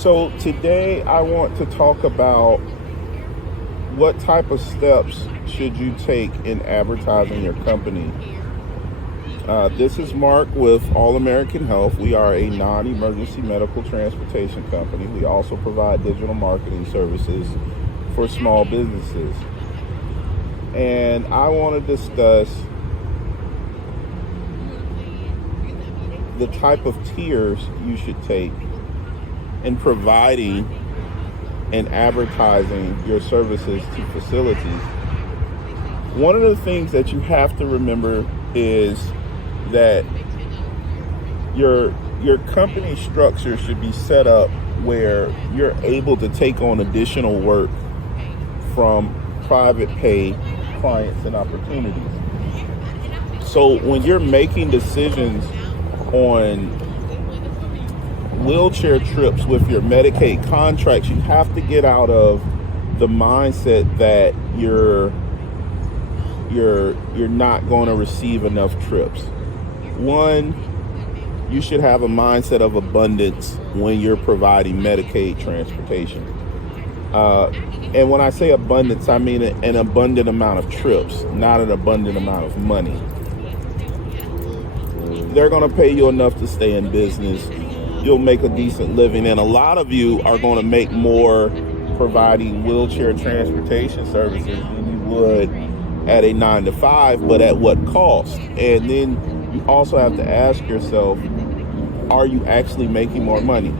So today I want to talk about what type of steps should you take in advertising your company. This is Mark with All American Health. We are a non-emergency medical transportation company. We also provide digital marketing services for small businesses. And I want to discuss the type of tiers you should take in providing and advertising your services to facilities. One of the things that you have to remember is that your company structure should be set up where you're able to take on additional work from private pay clients and opportunities. So when you're making decisions on wheelchair trips with your Medicaid contracts, you have to get out of the mindset that you're not going to receive enough trips. One, you should have a mindset of abundance when you're providing Medicaid transportation. And when I say abundance, I mean an abundant amount of trips, not an abundant amount of money. They're going to pay you enough to stay in business. You'll make a decent living, and a lot of you are going to make more providing wheelchair transportation services than you would at a 9-to-5, but at what cost? And then you also have to ask yourself, are you actually making more money?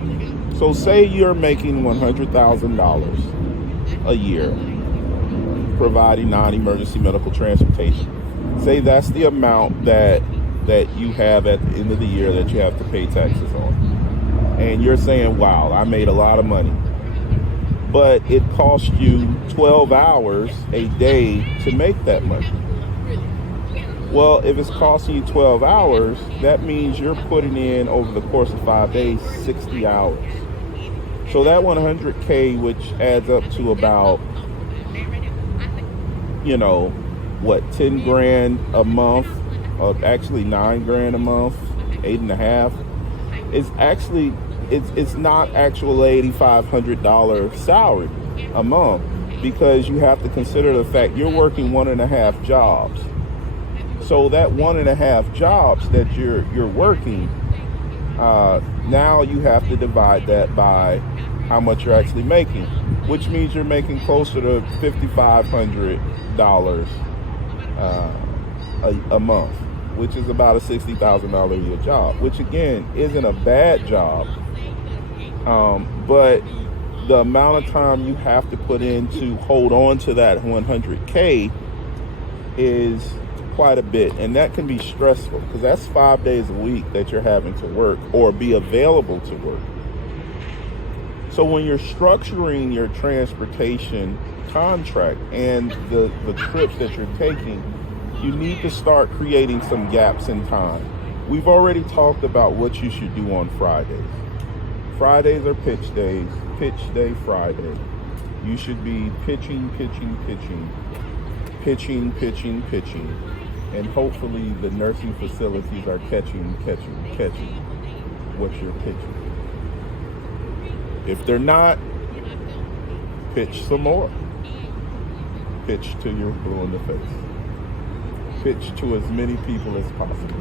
So say you're making $100,000 a year providing non-emergency medical transportation. Say that's the amount that you have at the end of the year that you have to pay taxes on. And you're saying, wow, I made a lot of money. But it cost you 12 hours a day to make that money. Well, if it's costing you 12 hours, that means you're putting in, over the course of 5 days, 60 hours. So that 100K, which adds up to about, 10 grand a month, or actually 9 grand a month, 8.5, is actually, it's not actually $8,500 salary a month, because you have to consider the fact you're working 1.5 jobs. So that 1.5 jobs that you're working, now you have to divide that by how much you're actually making, which means you're making closer to $5,500 a month, which is about a $60,000 a year job, which again isn't a bad job, but the amount of time you have to put in to hold on to that 100K is quite a bit, and that can be stressful because that's 5 days a week that you're having to work or be available to work. So when you're structuring your transportation contract and the trips that you're taking, you need to start creating some gaps in time. We've already talked about what you should do on Fridays. Fridays are pitch days, pitch day Friday. You should be pitching, and hopefully the nursing facilities are catching what you're pitching. If they're not, pitch some more. Pitch till you're blue in the face. Pitch to as many people as possible.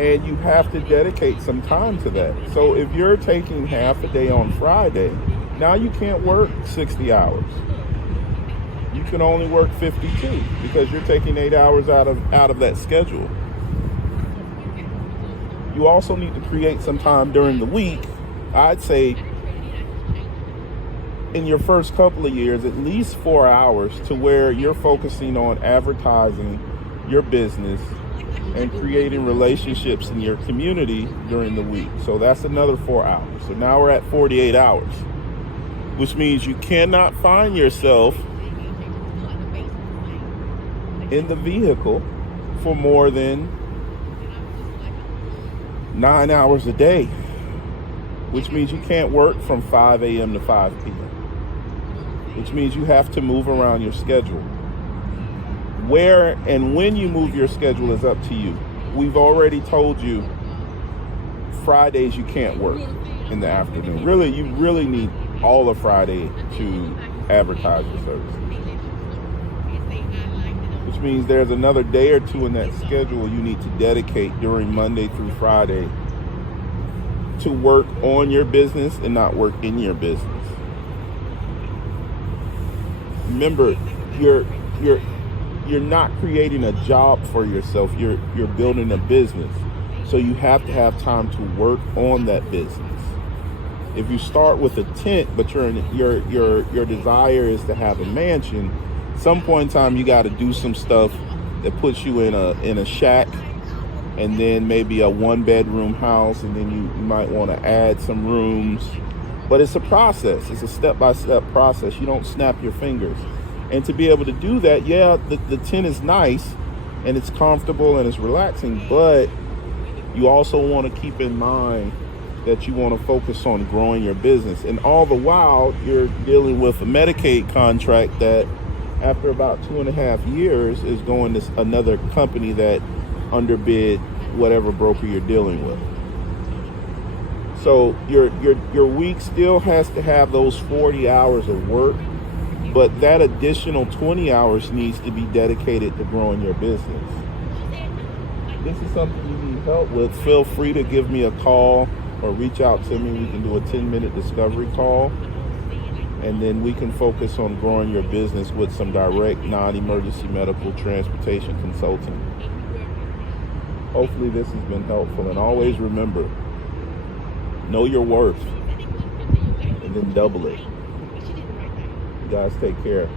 And you have to dedicate some time to that. So if you're taking half a day on Friday, now you can't work 60 hours. You can only work 52 because you're taking 8 hours out of that schedule. You also need to create some time during the week. I'd say in your first couple of years, at least 4 hours to where you're focusing on advertising your business and creating relationships in your community during the week. So that's another 4 hours. So now we're at 48 hours, which means you cannot find yourself in the vehicle for more than 9 hours a day, which means you can't work from 5 a.m. to 5 p.m., which means you have to move around your schedule. Where and when you move your schedule is up to you. We've already told you Fridays you can't work in the afternoon. Really, you really need all of Friday to advertise your services. Which means there's another day or two in that schedule you need to dedicate during Monday through Friday to work on your business and not work in your business. Remember, you're not creating a job for yourself. You're building a business. So you have to have time to work on that business. If you start with a tent, but your desire is to have a mansion, some point in time you got to do some stuff that puts you in a shack, and then maybe a 1-bedroom house, and then you might want to add some rooms. But it's a process. It's a step-by-step process. You don't snap your fingers. And to be able to do that, yeah, the tent is nice and it's comfortable and it's relaxing, but you also want to keep in mind that you want to focus on growing your business. And all the while, you're dealing with a Medicaid contract that after about 2.5 years is going to another company that underbid whatever broker you're dealing with. So your week still has to have those 40 hours of work, but that additional 20 hours needs to be dedicated to growing your business. This is something you need help with. Feel free to give me a call or reach out to me. We can do a 10-minute discovery call, and then we can focus on growing your business with some direct non-emergency medical transportation consulting. Hopefully this has been helpful, and always remember, know your worth and then double it. You guys take care.